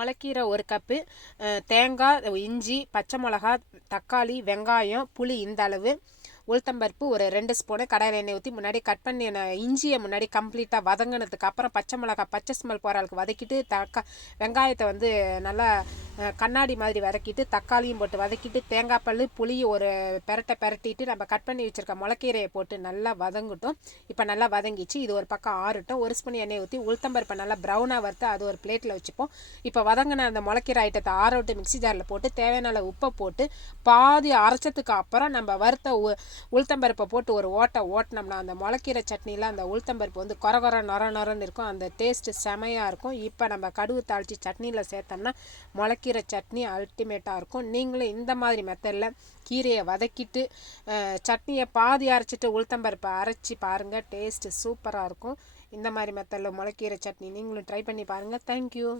முளைக்கீரை ஒரு கப்பு தேங்காய் இஞ்சி பச்சை மிளகா தக்காளி வெங்காயம் புளி இந்த அளவு உளுத்தம்பருப்பு ஒரு ரெண்டு ஸ்பூனு கடாயில் எண்ணெய் ஊற்றி முன்னாடி கட் பண்ணி இஞ்சியை முன்னாடி கம்ப்ளீட்டாக வதங்கினதுக்கு அப்புறம் பச்சை மிளகா பச்சை ஸ்மெல் போகிற அளவுக்கு வதக்கிட்டு தக்கா வெங்காயத்தை வந்து நல்லா கண்ணாடி மாதிரி வதக்கிட்டு தக்காளியும் போட்டு வதக்கிட்டு தேங்காய் பல் புளி ஒரு பெரட்டை பெரட்டிட்டு நம்ம கட் பண்ணி வச்சுருக்க முளக்கீரையை போட்டு நல்லா வதங்கட்டும். இப்போ நல்லா வதங்கிச்சு. இது ஒரு பக்கம் ஆறட்டும். ஒரு ஸ்பூன் எண்ணெய் ஊற்றி உளுத்தம்பருப்பை நல்லா ப்ரௌனாக வறுத்து அது ஒரு பிளேட்டில் வச்சுப்போம். இப்போ வதங்கின அந்த முளக்கீரை ஐட்டத்தை ஆற விட்டு மிக்சி ஜாரில் போட்டு தேவையான உப்பை போட்டு பாதி அரைச்சதுக்கு அப்புறம் நம்ம வறுத்த உளுத்தம்பருப்பை போட்டு ஒரு ஓட்டை ஓட்டினோம்னா அந்த முளக்கீரை சட்னியில் அந்த உளுத்தம்பருப்பு வந்து கொர கொர நொர நொரன்னு இருக்கும். அந்த டேஸ்ட்டு செமையாக இருக்கும். இப்போ நம்ம கடுகு தாளித்து சட்னியில் சேர்த்தோம்னா முளக்கீரை சட்னி அல்டிமேட்டாக இருக்கும். நீங்களும் இந்த மாதிரி மெத்தடில் கீரையை வதக்கிட்டு சட்னியை பாதி அரைச்சிட்டு உளுத்தம்பருப்பை அரைச்சி பாருங்கள் டேஸ்ட்டு சூப்பராக இருக்கும். இந்த மாதிரி மெத்தடில் முளைக்கீரை சட்னி நீங்களும் ட்ரை பண்ணி பாருங்கள் தேங்க்யூ